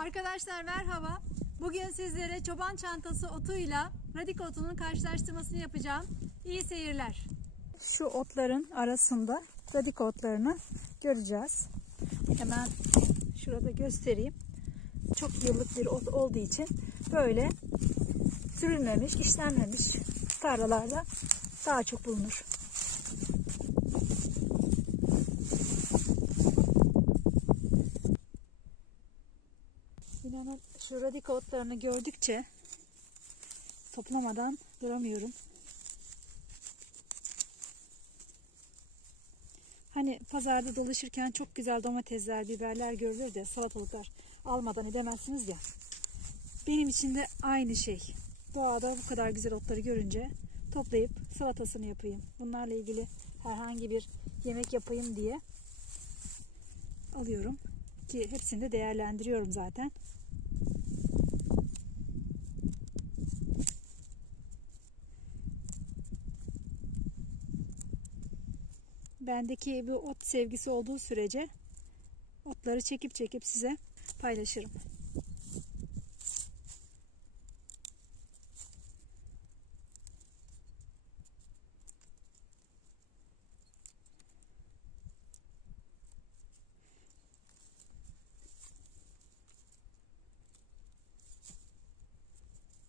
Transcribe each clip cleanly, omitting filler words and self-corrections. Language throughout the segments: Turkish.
Arkadaşlar merhaba. Bugün sizlere çoban çantası otuyla radik otunun karşılaştırmasını yapacağım. İyi seyirler. Şu otların arasında radik otlarını göreceğiz. Hemen şurada göstereyim. Çok yıllık bir ot olduğu için böyle sürülmemiş, işlenmemiş tarlalarda daha çok bulunur. İnanın şu radik otlarını gördükçe toplamadan duramıyorum. Hani pazarda dolaşırken çok güzel domatesler, biberler görülür de salatalıklar almadan edemezsiniz ya. Benim için de aynı şey. Doğada bu kadar güzel otları görünce toplayıp salatasını yapayım. Bunlarla ilgili herhangi bir yemek yapayım diye alıyorum. Ki hepsini de değerlendiriyorum zaten. Bendeki bu ot sevgisi olduğu sürece otları çekip size paylaşırım.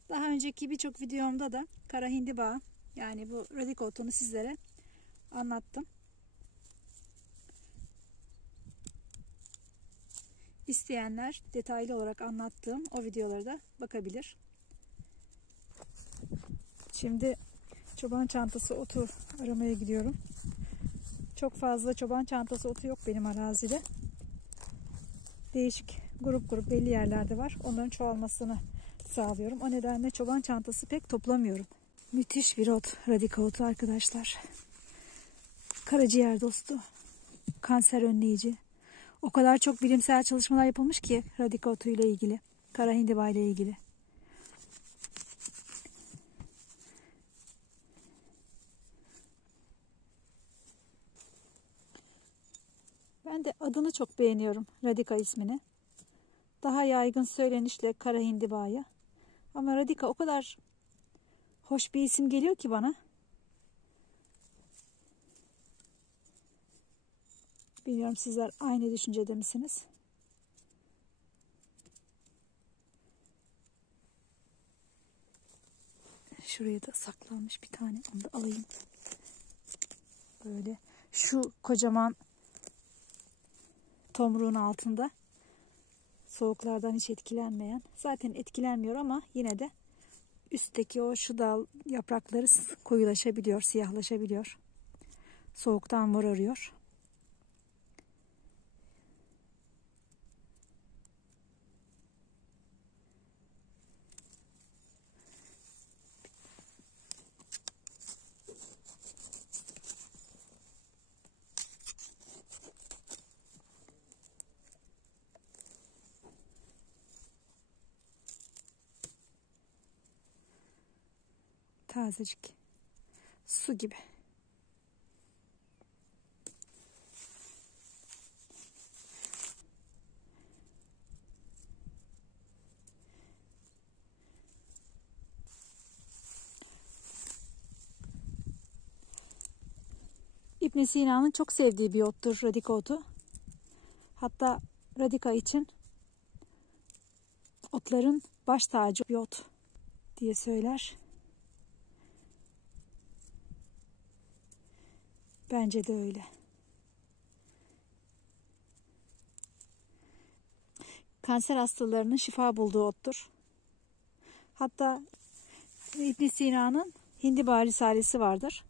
Daha önceki birçok videomda da kara hindiba, yani bu radik otunu sizlere anlattım. İsteyenler detaylı olarak anlattığım o videolara da bakabilir. Şimdi çoban çantası otu aramaya gidiyorum. Çok fazla çoban çantası otu yok benim arazide. Değişik grup belli yerlerde var. Onların çoğalmasını sağlıyorum. O nedenle çoban çantası pek toplamıyorum. Müthiş bir ot, radika otu arkadaşlar. Karaciğer dostu, kanser önleyici. O kadar çok bilimsel çalışmalar yapılmış ki radika otu ile ilgili, kara hindiba ile ilgili. Ben de adını çok beğeniyorum, radika ismini. Daha yaygın söylenişle kara hindibaya. Ama radika o kadar hoş bir isim geliyor ki bana. Bilmiyorum, sizler aynı düşüncede misiniz? Şuraya da saklanmış bir tane. Onu da alayım. Böyle şu kocaman tomruğun altında soğuklardan hiç etkilenmeyen. Zaten etkilenmiyor ama yine de üstteki o şu dal yaprakları koyulaşabiliyor, siyahlaşabiliyor. Soğuktan morarıyor. Tazecik. Su gibi. İbn Sina'nın çok sevdiği bir ottur radika otu. Hatta radika için otların baş tacı bir ot diye söyler. Bence de öyle. Kanser hastalarının şifa bulduğu ottur. Hatta İbn Sina'nın Hindiba Risalesi vardır.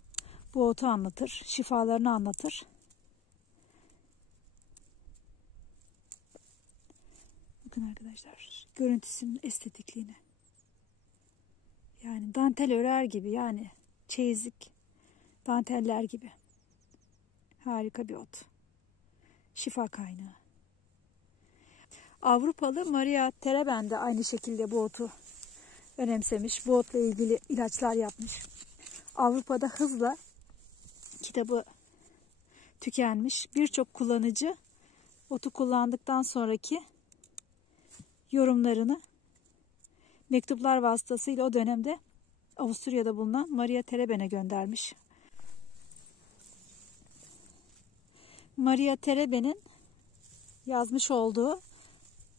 Bu otu anlatır, şifalarını anlatır. Bakın arkadaşlar, görüntüsünün estetikliğine. Yani dantel örer gibi, yani çeyizlik danteller gibi. Harika bir ot. Şifa kaynağı. Avrupalı Maria Tereben de aynı şekilde bu otu önemsemiş. Bu otla ilgili ilaçlar yapmış. Avrupa'da hızla kitabı tükenmiş. Birçok kullanıcı otu kullandıktan sonraki yorumlarını mektuplar vasıtasıyla o dönemde Avusturya'da bulunan Maria Tereben'e göndermiş. Maria Tereben'in yazmış olduğu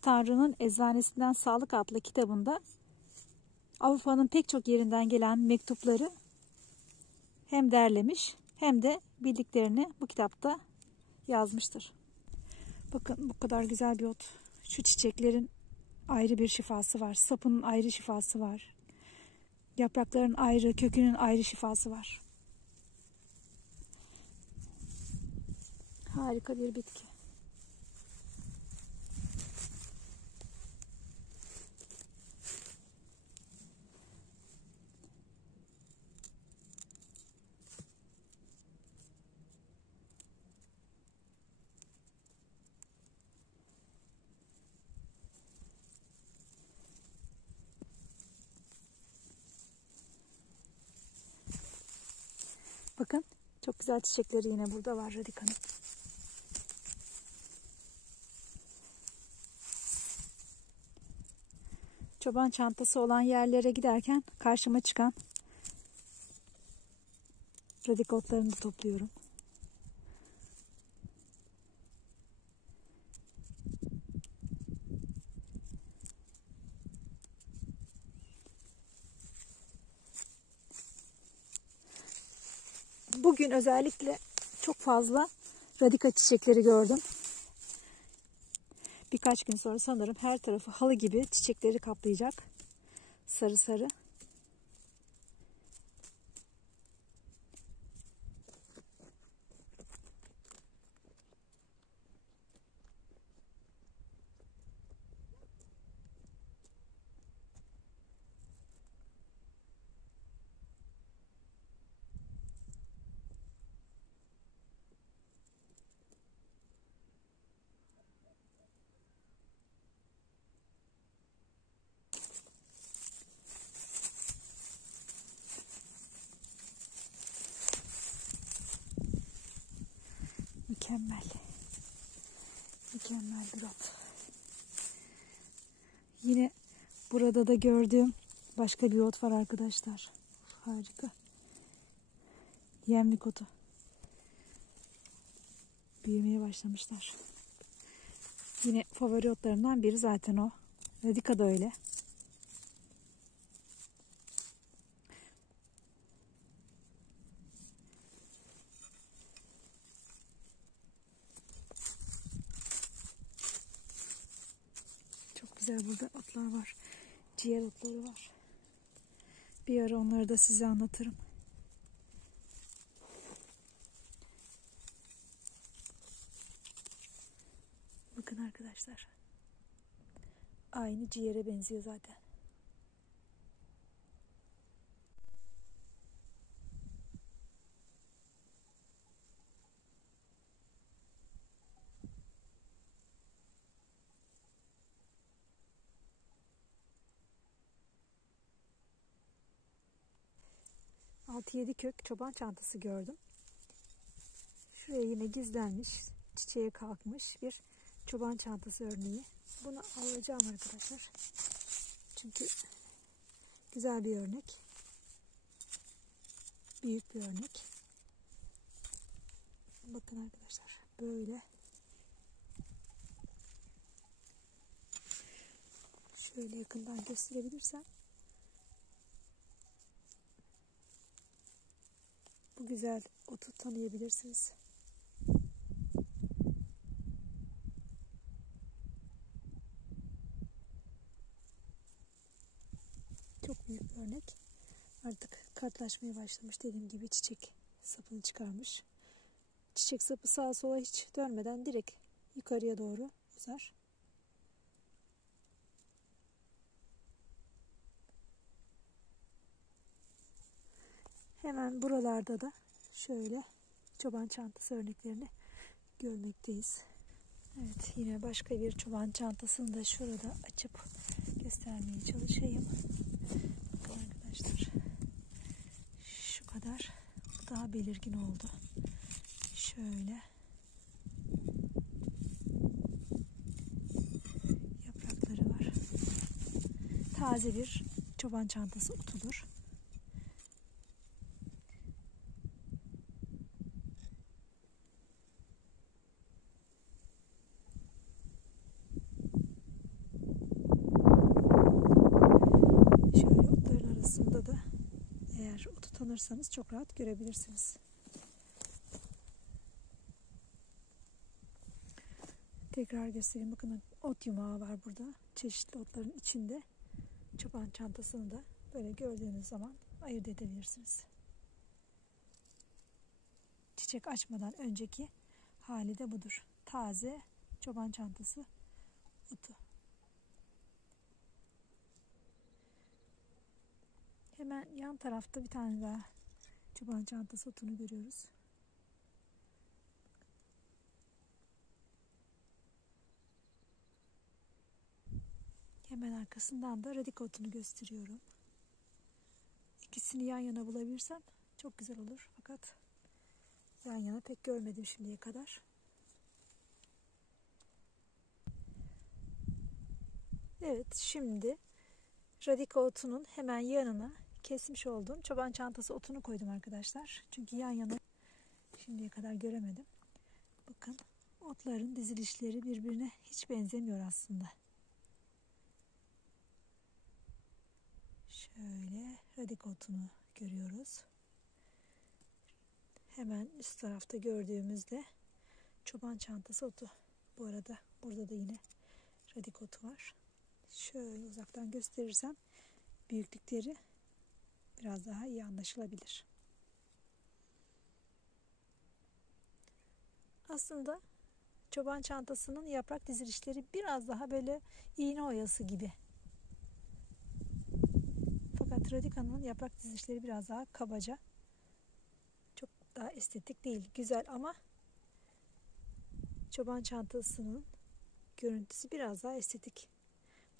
Tanrı'nın Eczanesinden Sağlık adlı kitabında Avrupa'nın pek çok yerinden gelen mektupları hem derlemiş hem de bildiklerini bu kitapta yazmıştır. Bakın bu kadar güzel bir ot. Şu çiçeklerin ayrı bir şifası var. Sapının ayrı şifası var. Yaprakların ayrı, kökünün ayrı şifası var. Harika bir bitki. Bakın çok güzel çiçekleri yine burada var radikanın. Çoban çantası olan yerlere giderken karşıma çıkan radika otlarını da topluyorum. Bugün özellikle çok fazla radika çiçekleri gördüm. Birkaç gün sonra sanırım her tarafı halı gibi çiçekleri kaplayacak. Sarı sarı. Mükemmel. Mükemmel bir ot. Yine burada da gördüğüm başka bir ot var arkadaşlar. Harika. Yemlik otu. Büyümeye başlamışlar. Yine favori otlarımdan biri zaten o. Radika da öyle. Çok güzel burada otlar var. Ciğer otları var. Bir ara onları da size anlatırım. Bakın arkadaşlar. Aynı ciğere benziyor zaten. Altı yedi kök çoban çantası gördüm. Şuraya yine gizlenmiş, çiçeğe kalkmış bir çoban çantası örneği. Bunu alacağım arkadaşlar. Çünkü güzel bir örnek. Büyük bir örnek. Bakın arkadaşlar böyle. Şöyle yakından gösterebilirsem. Bu güzel otu tanıyabilirsiniz. Çok büyük bir örnek. Artık kartlaşmaya başlamış. Dediğim gibi çiçek sapını çıkarmış. Çiçek sapı sağa sola hiç dönmeden direkt yukarıya doğru uzar. Hemen buralarda da şöyle çoban çantası örneklerini görmekteyiz. Evet, yine başka bir çoban çantasını da şurada açıp göstermeye çalışayım. Bakın arkadaşlar. Şu kadar daha belirgin oldu. Şöyle. Yaprakları var. taze bir çoban çantası otudur. Şöyle otların arasında da eğer otu tanırsanız çok rahat görebilirsiniz. Tekrar göstereyim. Bakın ot yumağı var burada. Çeşitli otların içinde. Çoban çantasını da böyle gördüğünüz zaman ayırt edebilirsiniz. Çiçek açmadan önceki hali de budur. Taze çoban çantası otu. Hemen yan tarafta bir tane daha çoban çantası otunu görüyoruz. Hemen arkasından da radika otunu gösteriyorum. İkisini yan yana bulabilirsem çok güzel olur. Fakat yan yana pek görmedim şimdiye kadar. Evet, şimdi radika otunun hemen yanına kesmiş olduğum çoban çantası otunu koydum arkadaşlar. Çünkü yan yana şimdiye kadar göremedim. Bakın, otların dizilişleri birbirine hiç benzemiyor aslında. Şöyle radika otunu görüyoruz. Hemen üst tarafta gördüğümüzde çoban çantası otu. Bu arada burada da yine radika otu var. Şöyle uzaktan gösterirsem büyüklükleri biraz daha iyi anlaşılabilir. Aslında çoban çantasının yaprak dizilişleri biraz daha böyle iğne oyası gibi. Fakat radikanın yaprak dizilişleri biraz daha kabaca. Çok daha estetik değil. Güzel ama çoban çantasının görüntüsü biraz daha estetik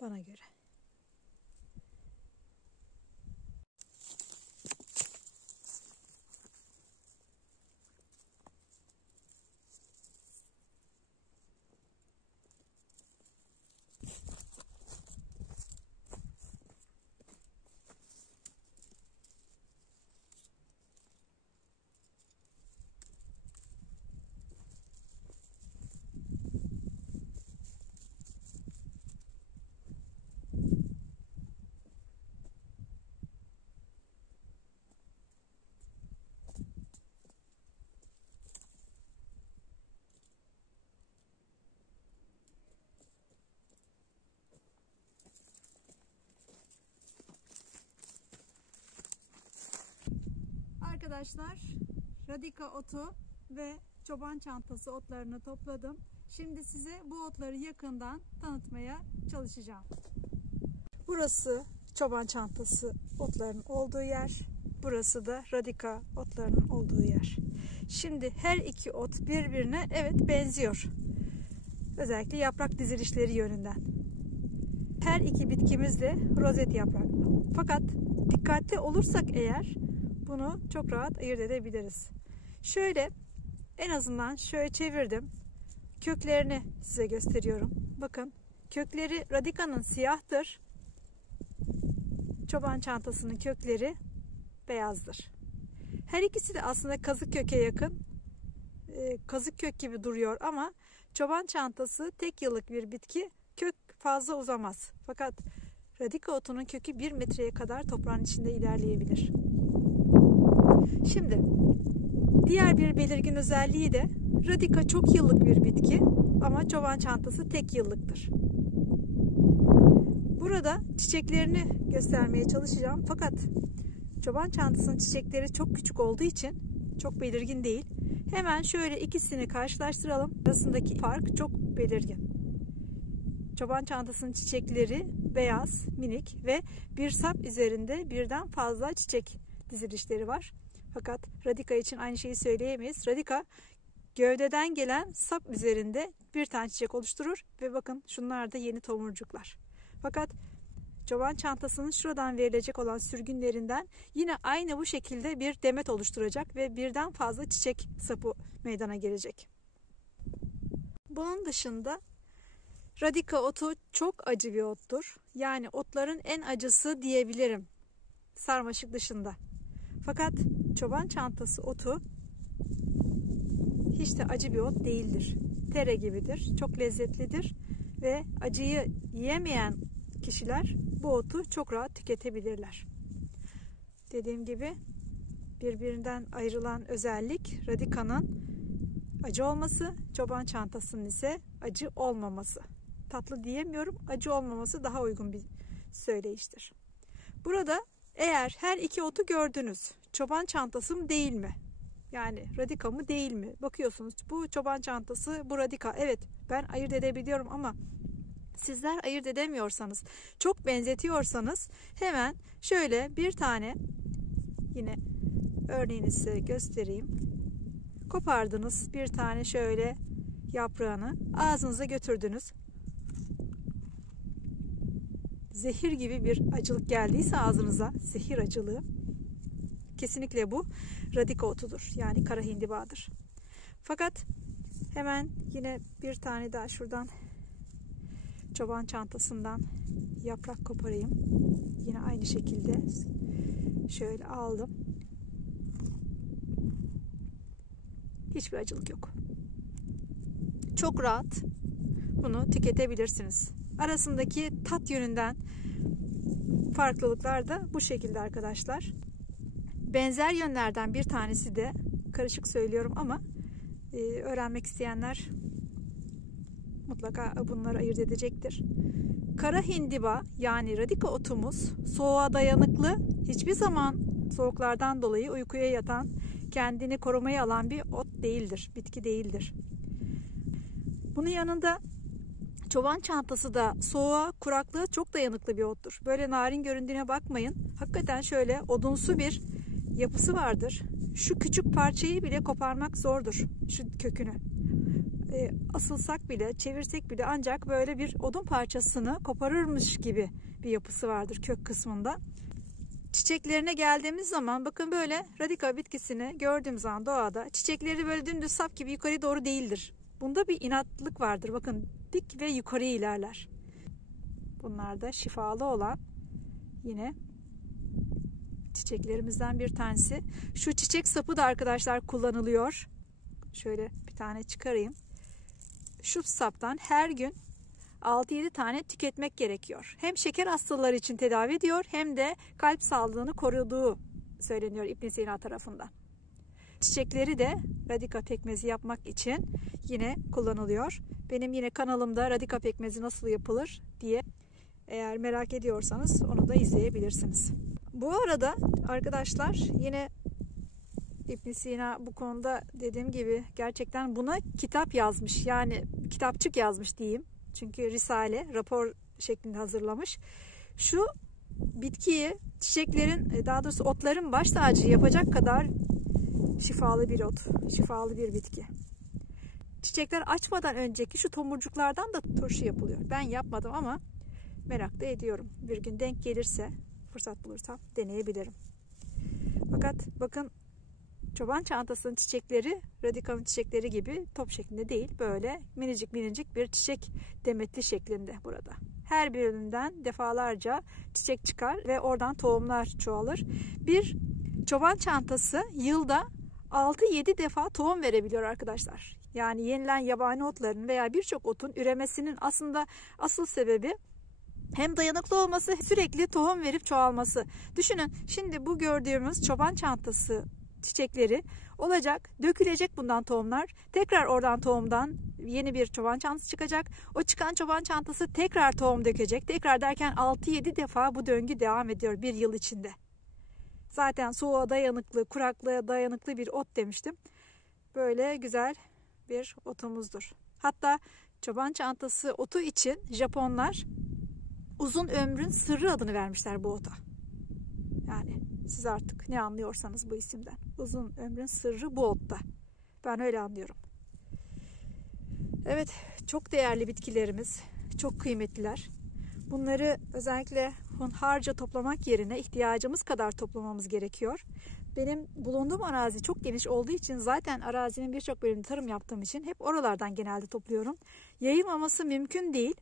bana göre. Arkadaşlar, radika otu ve çoban çantası otlarını topladım. Şimdi size bu otları yakından tanıtmaya çalışacağım. Burası çoban çantası otlarının olduğu yer. Burası da radika otlarının olduğu yer. Şimdi her iki ot birbirine evet benziyor. Özellikle yaprak dizilişleri yönünden. Her iki bitkimiz de rozet yapraklı. Fakat dikkatli olursak eğer bunu çok rahat ayırt edebiliriz. Şöyle en azından şöyle çevirdim. Köklerini size gösteriyorum. Bakın, kökleri radikanın siyahtır. Çoban çantasının kökleri beyazdır. Her ikisi de aslında kazık köke yakın. Kazık kök gibi duruyor ama çoban çantası tek yıllık bir bitki. Kök fazla uzamaz. Fakat radika otunun kökü 1 metreye kadar toprağın içinde ilerleyebilir. Şimdi diğer bir belirgin özelliği de radika çok yıllık bir bitki ama çoban çantası tek yıllıktır. Burada çiçeklerini göstermeye çalışacağım fakat çoban çantasının çiçekleri çok küçük olduğu için çok belirgin değil. Hemen şöyle ikisini karşılaştıralım. Arasındaki fark çok belirgin. Çoban çantasının çiçekleri beyaz, minik ve bir sap üzerinde birden fazla çiçek dizilişleri var. Fakat radika için aynı şeyi söyleyemeyiz. Radika gövdeden gelen sap üzerinde bir tane çiçek oluşturur ve bakın şunlar da yeni tomurcuklar. Fakat çoban çantasının şuradan verilecek olan sürgünlerinden yine aynı bu şekilde bir demet oluşturacak ve birden fazla çiçek sapı meydana gelecek. Bunun dışında Radika otu çok acı bir ottur. Yani otların en acısı diyebilirim. Sarmaşık dışında. Fakat çoban çantası otu hiç de acı bir ot değildir. Tere gibidir. Çok lezzetlidir. Ve acıyı yiyemeyen kişiler bu otu çok rahat tüketebilirler. Dediğim gibi birbirinden ayrılan özellik radikanın acı olması, çoban çantasının ise acı olmaması. Tatlı diyemiyorum, acı olmaması daha uygun bir söyleyiştir. Burada eğer her iki otu gördünüz, çoban çantası mı değil mi? Yani radika mı değil mi? Bakıyorsunuz bu çoban çantası, bu radika. Evet, ben ayırt edebiliyorum ama sizler ayırt edemiyorsanız, çok benzetiyorsanız hemen şöyle bir tane, yine örneğini size göstereyim. Kopardınız bir tane şöyle yaprağını, ağzınıza götürdünüz. Zehir gibi bir acılık geldiyse ağzınıza, zehir acılığı, kesinlikle bu radika otudur. Yani kara hindibadır. Fakat hemen yine bir tane daha şuradan çoban çantasından yaprak koparayım. Yine aynı şekilde şöyle aldım. Hiçbir acılık yok. Çok rahat bunu tüketebilirsiniz. Arasındaki tat yönünden farklılıklar da bu şekilde arkadaşlar. Benzer yönlerden bir tanesi de, karışık söylüyorum ama öğrenmek isteyenler mutlaka bunları ayırt edecektir. Kara hindiba yani radika otumuz soğuğa dayanıklı, hiçbir zaman soğuklardan dolayı uykuya yatan, kendini korumaya alan bir ot değildir, bitki değildir. Bunun yanında çoban çantası da soğuğa, kuraklığa çok dayanıklı bir ottur. Böyle narin göründüğüne bakmayın. Hakikaten şöyle odunsu bir yapısı vardır. Şu küçük parçayı bile koparmak zordur, şu kökünü. Asılsak bile, çevirsek bile ancak böyle bir odun parçasını koparırmış gibi bir yapısı vardır kök kısmında. Çiçeklerine geldiğimiz zaman bakın, böyle radika bitkisini gördüğüm zaman doğada çiçekleri böyle dümdüz sap gibi yukarı doğru değildir. Bunda bir inatlık vardır. Bakın, dik ve yukarı ilerler. Bunlar da şifalı olan yine çiçeklerimizden bir tanesi. Şu çiçek sapı da arkadaşlar kullanılıyor. Şöyle bir tane çıkarayım. Şu saptan her gün 6-7 tane tüketmek gerekiyor. Hem şeker hastaları için tedavi ediyor hem de kalp sağlığını koruduğu söyleniyor İbn Sina tarafından. Çiçekleri de radika pekmezi yapmak için yine kullanılıyor. Benim yine kanalımda radika pekmezi nasıl yapılır diye, eğer merak ediyorsanız onu da izleyebilirsiniz. Bu arada arkadaşlar yine İbn Sina bu konuda dediğim gibi gerçekten buna kitap yazmış. Yani kitapçık yazmış diyeyim. Çünkü risale, rapor şeklinde hazırlamış. Şu bitkiyi çiçeklerin, daha doğrusu otların baş tacı yapacak kadar şifalı bir ot, şifalı bir bitki. Çiçekler açmadan önceki şu tomurcuklardan da turşu yapılıyor. Ben yapmadım ama merak da ediyorum. Bir gün denk gelirse, fırsat bulursam deneyebilirim. Fakat bakın, çoban çantasının çiçekleri radikanın çiçekleri gibi top şeklinde değil, böyle minicik minicik bir çiçek demeti şeklinde burada. Her birinden defalarca çiçek çıkar ve oradan tohumlar çoğalır. Bir çoban çantası yılda 6-7 defa tohum verebiliyor arkadaşlar. Yani yenilen yabani otların veya birçok otun üremesinin aslında asıl sebebi hem dayanıklı olması, sürekli tohum verip çoğalması. Düşünün, şimdi bu gördüğümüz çoban çantası çiçekleri olacak, dökülecek bundan tohumlar. Tekrar oradan tohumdan yeni bir çoban çantası çıkacak. O çıkan çoban çantası tekrar tohum dökecek. Tekrar derken 6-7 defa bu döngü devam ediyor bir yıl içinde. Zaten soğuğa dayanıklı, kuraklığa dayanıklı bir ot demiştim. Böyle güzel bir otumuzdur. Hatta çoban çantası otu için Japonlar uzun ömrün sırrı adını vermişler bu ota. Yani siz artık ne anlıyorsanız bu isimden. Uzun ömrün sırrı bu otta. Ben öyle anlıyorum. Evet, çok değerli bitkilerimiz, çok kıymetliler. Bunları özellikle hunharca toplamak yerine ihtiyacımız kadar toplamamız gerekiyor. Benim bulunduğum arazi çok geniş olduğu için, zaten arazinin birçok bölümünde tarım yaptığım için hep oralardan genelde topluyorum. Yayılmaması mümkün değil.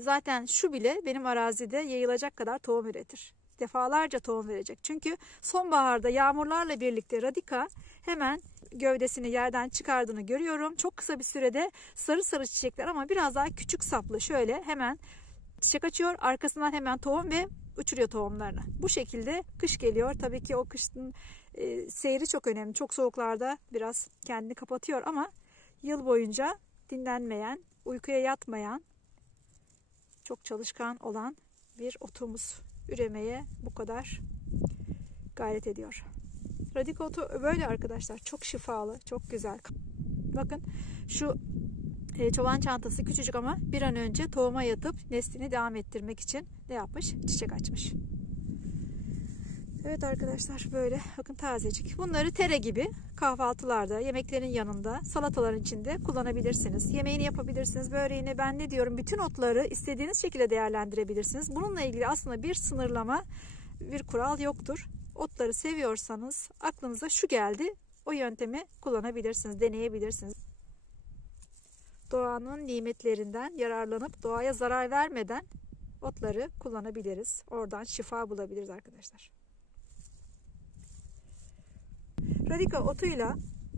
Zaten şu bile benim arazide yayılacak kadar tohum üretir. Defalarca tohum verecek. Çünkü sonbaharda yağmurlarla birlikte radika hemen gövdesini yerden çıkardığını görüyorum. Çok kısa bir sürede sarı sarı çiçekler ama biraz daha küçük saplı şöyle hemen çiçek açıyor. Arkasından hemen tohum ve uçuruyor tohumlarını. Bu şekilde kış geliyor. Tabii ki o kışın seyri çok önemli. Çok soğuklarda biraz kendini kapatıyor ama yıl boyunca dinlenmeyen, uykuya yatmayan, çok çalışkan olan bir otumuz üremeye bu kadar gayret ediyor. Radika otu böyle arkadaşlar. Çok şifalı, çok güzel. Bakın şu çoban çantası küçücük ama bir an önce tohuma yatıp neslini devam ettirmek için ne yapmış? Çiçek açmış. Evet arkadaşlar, böyle bakın tazecik. Bunları tere gibi kahvaltılarda, yemeklerin yanında, salataların içinde kullanabilirsiniz. Yemeğini yapabilirsiniz, böreğini, ben ne diyorum, bütün otları istediğiniz şekilde değerlendirebilirsiniz. Bununla ilgili aslında bir sınırlama, bir kural yoktur. Otları seviyorsanız aklınıza şu geldi, o yöntemi kullanabilirsiniz, deneyebilirsiniz. Doğanın nimetlerinden yararlanıp doğaya zarar vermeden otları kullanabiliriz. Oradan şifa bulabiliriz arkadaşlar. Radika otuyla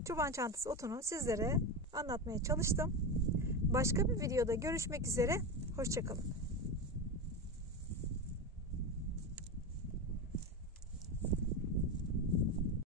çoban çantası otunu sizlere anlatmaya çalıştım. Başka bir videoda görüşmek üzere. Hoşça kalın.